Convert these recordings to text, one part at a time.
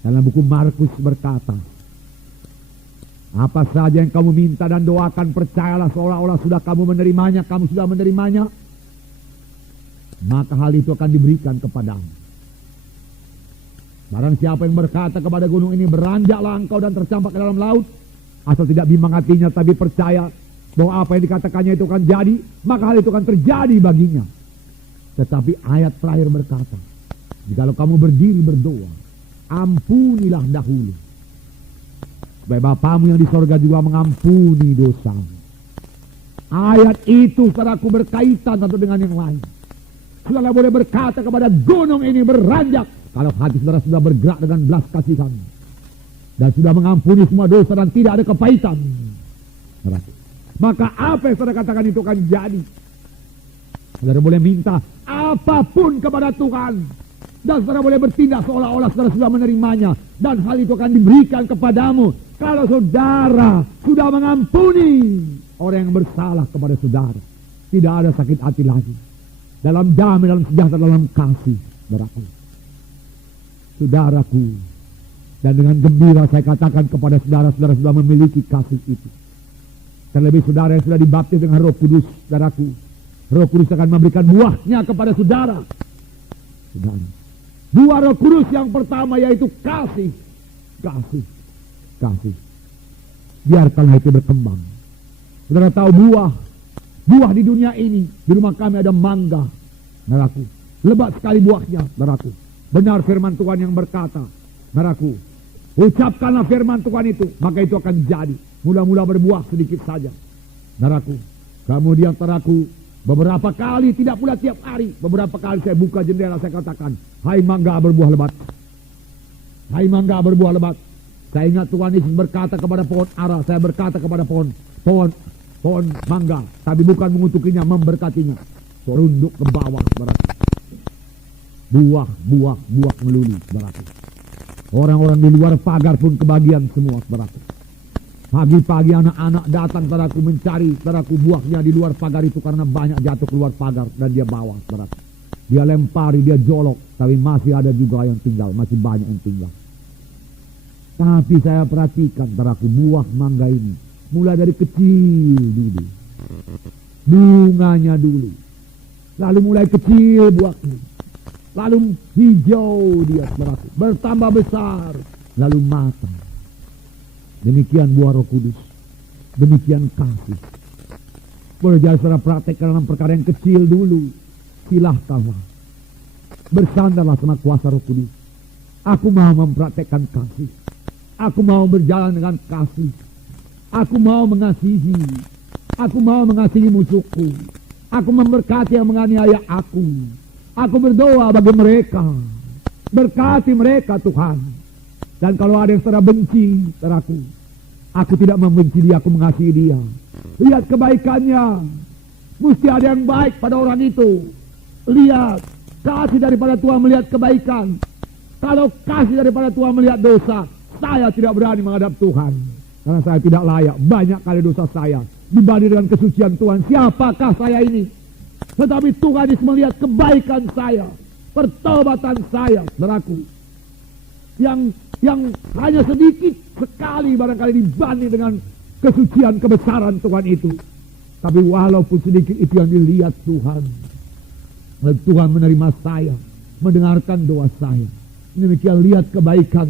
Dalam buku Markus berkata, apa saja yang kamu minta dan doakan, percayalah seolah-olah sudah kamu menerimanya, kamu sudah menerimanya, maka hal itu akan diberikan kepadamu. Barang siapa yang berkata kepada gunung ini, beranjaklah engkau dan tercampak ke dalam laut, asal tidak bimbang hatinya tapi percaya bahwa apa yang dikatakannya itu akan jadi, maka hal itu akan terjadi baginya. Tetapi ayat terakhir berkata, jikalau kamu berdiri berdoa, ampunilah dahulu, supaya Bapamu yang di sorga juga mengampuni dosamu. Ayat itu, saudaraku, berkaitan satu dengan yang lain. Saudara boleh berkata kepada gunung ini, beranjak, kalau hati saudara sudah bergerak dengan belas kasihan dan sudah mengampuni semua dosa dan tidak ada kepahitan, maka apa yang saudara katakan itu akan jadi. Saudara boleh minta apapun kepada Tuhan, dan saudara boleh bertindak seolah-olah saudara sudah menerimanya, dan hal itu akan diberikan kepadamu kalau saudara sudah mengampuni orang yang bersalah kepada saudara. Tidak ada sakit hati lagi, dalam damai, dalam sejahtera, dalam kasih, saudaraku. Saudaraku, dan dengan gembira saya katakan kepada saudara-saudara sudah memiliki kasih itu. Terlebih saudara yang sudah dibaptis dengan Roh Kudus, saudaraku, Roh Kudus akan memberikan buahnya kepada saudara. Saudara, buah Roh Kudus yang pertama yaitu kasih. Kasih. Kasih. Biarkanlah itu berkembang. Saudara tahu buah di dunia ini, di rumah kami ada mangga, saudaraku. Lebat sekali buahnya, saudaraku. Benar firman Tuhan yang berkata, saudaraku, ucapkanlah firman Tuhan itu, maka itu akan jadi. Mula-mula berbuah sedikit saja, saudaraku. Kemudian saudaraku, beberapa kali, tidak pula tiap hari, beberapa kali saya buka jendela, saya katakan, hai mangga berbuah lebat. Hai mangga berbuah lebat. Saya ingat Tuhan Yesus berkata kepada pohon ara, saya berkata kepada pohon mangga, tapi bukan mengutukinya, memberkatinya. Serunduk ke bawah, saudaraku. Buah melulu, saudaraku. Orang-orang di luar pagar pun kebagian semua, saudaraku. Pagi-pagi anak-anak datang, saudaraku, mencari, saudaraku, buahnya di luar pagar itu karena banyak jatuh keluar pagar dan dia bawa, saudaraku. Dia lempari, dia jolok, tapi masih ada juga yang tinggal, masih banyak yang tinggal. Tapi saya perhatikan, saudaraku, buah mangga ini mulai dari kecil dulu, bunganya dulu, lalu mulai kecil buahnya, lalu hijau dia, saudaraku, bertambah besar, lalu matang. Demikian buah Roh Kudus, demikian kasih. Boleh jadi saudara praktekkan dalam perkara yang kecil dulu, silahkanlah. Bersandarlah sama kuasa Roh Kudus. Aku mau mempraktekkan kasih. Aku mau berjalan dengan kasih. Aku mau mengasihi. Aku mau mengasihi musuhku. Aku memberkati yang menganiaya aku. Aku berdoa bagi mereka. Berkati mereka, Tuhan. Dan kalau ada yang saudara benci, saudaraku, aku tidak membenci dia, aku mengasihi dia. Lihat kebaikannya. Mesti ada yang baik pada orang itu. Lihat, kasih daripada Tuhan melihat kebaikan. Kalau kasih daripada Tuhan melihat dosa, saya tidak berani menghadap Tuhan. Karena saya tidak layak. Banyak kali dosa saya dibanding dengan kesucian Tuhan. Siapakah saya ini? Tetapi Tuhan Yesus melihat kebaikan saya, pertobatan saya, saudaraku. Yang hanya sedikit sekali barangkali dibanding dengan kesucian kebesaran Tuhan itu. Tapi walaupun sedikit itu yang dilihat Tuhan, dan Tuhan menerima saya, mendengarkan doa saya. Demikian lihat kebaikan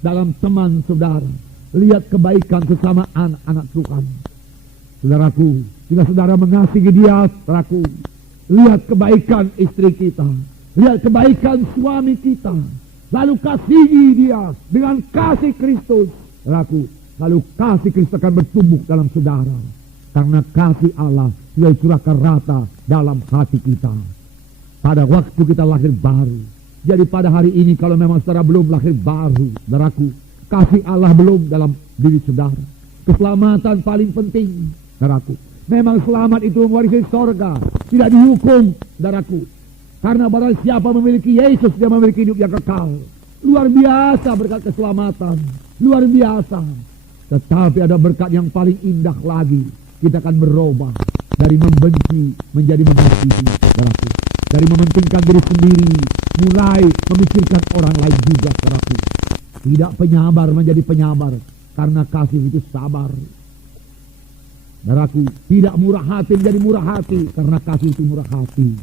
dalam teman saudara, lihat kebaikan sesama anak-anak Tuhan. Saudaraku, jika saudara mengasihi dia, saudaraku, lihat kebaikan istri kita, lihat kebaikan suami kita, lalu kasihi dia dengan kasih Kristus, saudaraku, lalu kasih Kristus akan bertumbuh dalam saudara, karena kasih Allah sudah dicurahkan rata dalam hati kita pada waktu kita lahir baru. Jadi pada hari ini kalau memang saudara belum lahir baru, saudaraku, kasih Allah belum dalam diri saudara. Keselamatan paling penting, saudaraku. Memang selamat itu mewarisi sorga, tidak dihukum, saudaraku. Karena barang siapa memiliki Yesus, dia memiliki hidup yang kekal. Luar biasa berkat keselamatan, luar biasa. Tetapi ada berkat yang paling indah lagi. Kita akan berubah dari membenci menjadi mengasihi, saudaraku. Dari mementingkan diri sendiri, mulai memikirkan orang lain juga, saudaraku. Tidak penyabar menjadi penyabar, karena kasih itu sabar. Saudaraku, tidak murah hati menjadi murah hati, karena kasih itu murah hati.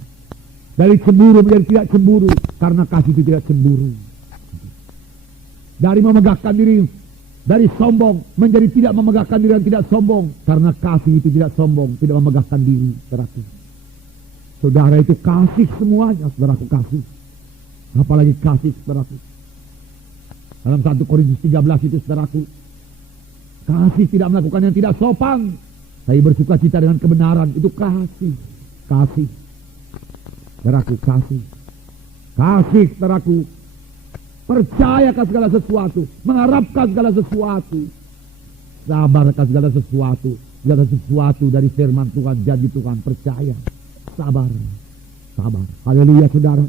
Dari cemburu menjadi tidak cemburu, karena kasih itu tidak cemburu. Dari memegahkan diri, dari sombong menjadi tidak memegahkan diri dan tidak sombong, karena kasih itu tidak sombong, tidak memegahkan diri. Saudaraku, saudara itu kasih semuanya, saudaraku, kasih. Apalagi kasih, saudaraku. Dalam 1 Korintus 13 itu, saudaraku, kasih tidak melakukan yang tidak sopan, tapi bersuka cita dengan kebenaran. Itu kasih. Kasih, saudaraku, kasih. Kasih, saudaraku. Percayakan segala sesuatu, mengharapkan segala sesuatu, sabarkan segala sesuatu dari firman Tuhan, janji Tuhan, percaya, sabar, sabar. Haleluya, saudara.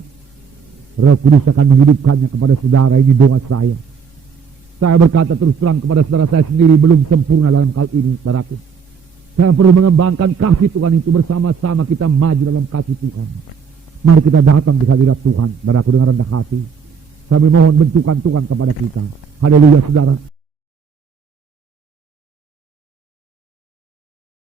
Roh Kudus akan menghidupkannya kepada saudara. Ini doa saya. Saya berkata terus terang kepada saudara, saya sendiri belum sempurna dalam hal ini, saudaraku. Saya perlu mengembangkan kasih Tuhan itu, bersama-sama kita maju dalam kasih Tuhan. Mari kita datang di hadirat Tuhan, saudaraku, dengan rendah hati. Kami mohon bentukan Tuhan kepada kita. Haleluya, saudara.